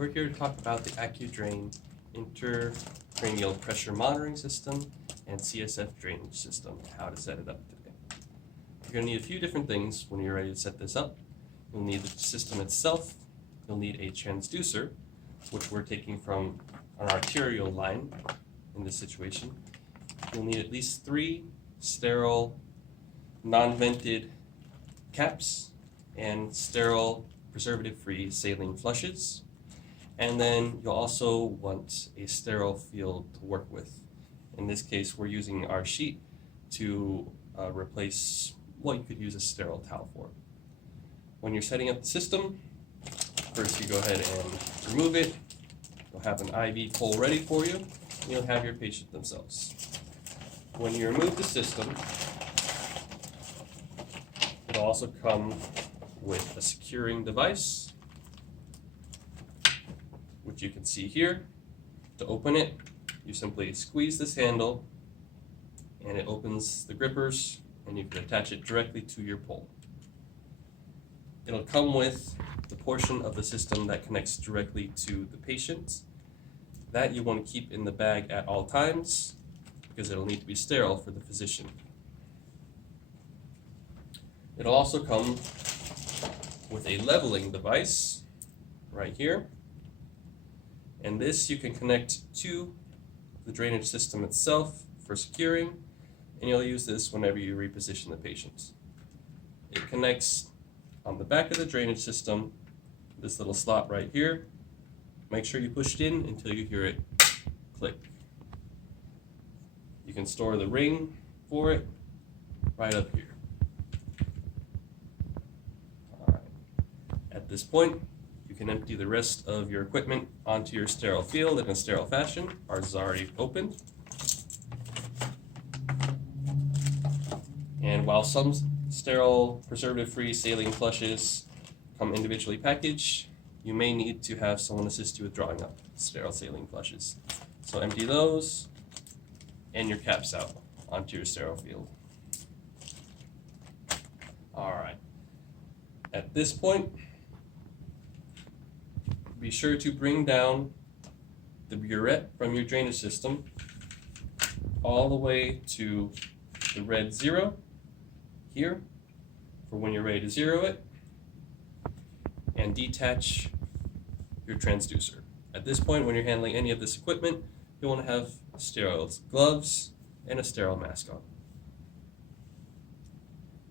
We're here to talk about the AccuDrain intracranial pressure monitoring system and CSF drainage system, how to set it up today. You're going to need a few different things when you're ready to set this up. You'll need the system itself, you'll need a transducer, which we're taking from an arterial line in this situation. You'll need at least 3 sterile, non-vented caps and sterile, preservative-free saline flushes. And then you'll also want a sterile field to work with. In this case, we're using our sheet to replace what you could use a sterile towel for. When you're setting up the system, first you go ahead and remove it. You'll have an IV pole ready for you, and you'll have your patient themselves. When you remove the system, it'll also come with a securing device, which you can see here. To open it, you simply squeeze this handle and it opens the grippers, and you can attach it directly to your pole. It'll come with the portion of the system that connects directly to the patient. That you want to keep in the bag at all times because it'll need to be sterile for the physician. It'll also come with a leveling device right here. And this you can connect to the drainage system itself for securing, and you'll use this whenever you reposition the patient. It connects on the back of the drainage system, this little slot right here. Make sure you push it in until you hear it click. You can store the ring for it right up here. Alright. At this point, you can empty the rest of your equipment onto your sterile field in a sterile fashion. Ours is already opened. And while some sterile, preservative-free saline flushes come individually packaged, you may need to have someone assist you with drawing up sterile saline flushes. So empty those and your caps out onto your sterile field. Alright. At this point, be sure to bring down the burette from your drainage system all the way to the red 0 here for when you're ready to zero it, and detach your transducer. At this point, when you're handling any of this equipment, you want to have sterile gloves and a sterile mask on.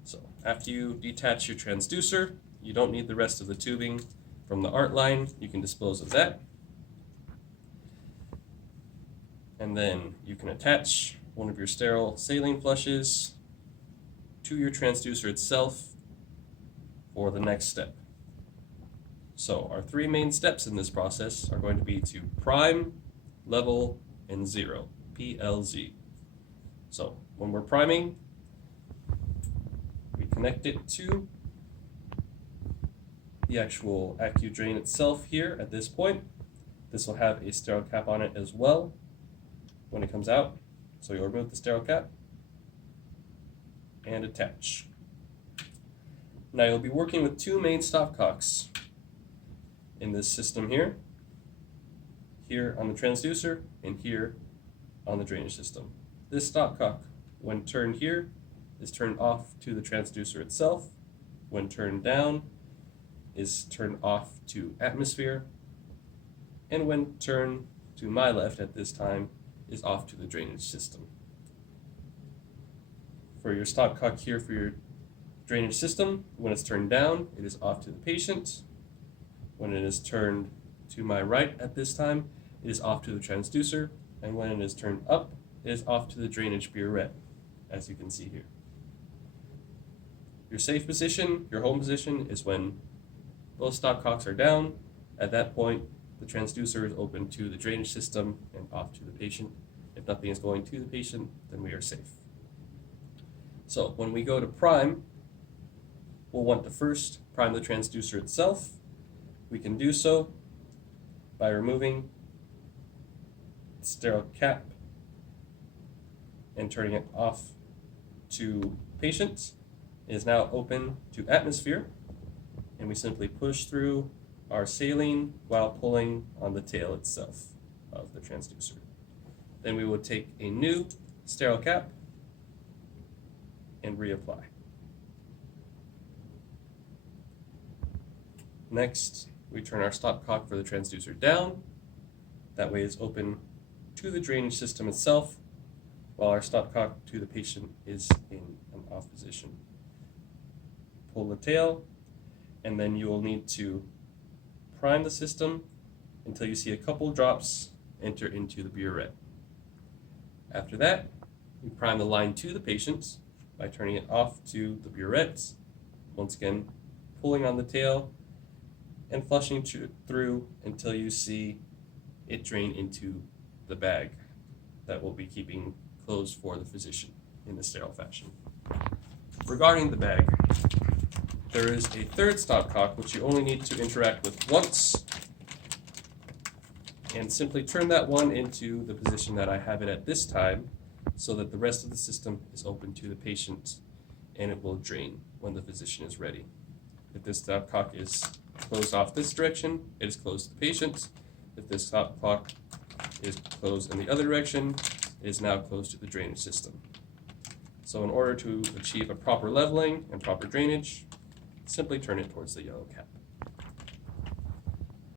So after you detach your transducer, you don't need the rest of the tubing from the art line. You can dispose of that. And then you can attach one of your sterile saline flushes to your transducer itself for the next step. So our 3 main steps in this process are going to be to prime, level, and zero, PLZ. So when we're priming, we connect it to the actual AccuDrain itself here at this point. This will have a sterile cap on it as well when it comes out. So you'll remove the sterile cap and attach. Now you'll be working with 2 main stopcocks in this system here on the transducer and here on the drainage system. This stopcock, when turned here, is turned off to the transducer itself. When turned down, is turned off to atmosphere, and when turned to my left at this time, is off to the drainage system. For your stopcock here for your drainage system, when it's turned down, it is off to the patient. When it is turned to my right at this time, it is off to the transducer, and when it is turned up, it is off to the drainage burette, as you can see here. Your safe position, your home position, is when both stopcocks are down. At that point, the transducer is open to the drainage system and off to the patient. If nothing is going to the patient, then we are safe. So when we go to prime, we'll want to first prime the transducer itself. We can do so by removing the sterile cap and turning it off to patient. It is now open to atmosphere, and we simply push through are saline while pulling on the tail itself of the transducer. Then we will take a new sterile cap and reapply. Next, we turn our stopcock for the transducer down. That way it's open to the drainage system itself, while our stopcock to the patient is in an off position. Pull the tail, and then you will need to prime the system until you see a couple drops enter into the burette. After that, we prime the line to the patient by turning it off to the burette, once again pulling on the tail and flushing through until you see it drain into the bag that we'll be keeping closed for the physician in the sterile fashion. Regarding the bag, there is a third stopcock which you only need to interact with once, and simply turn that one into the position that I have it at this time so that the rest of the system is open to the patient and it will drain when the physician is ready. If this stopcock is closed off this direction, it is closed to the patient. If this stopcock is closed in the other direction, it is now closed to the drainage system. So in order to achieve a proper leveling and proper drainage, simply turn it towards the yellow cap.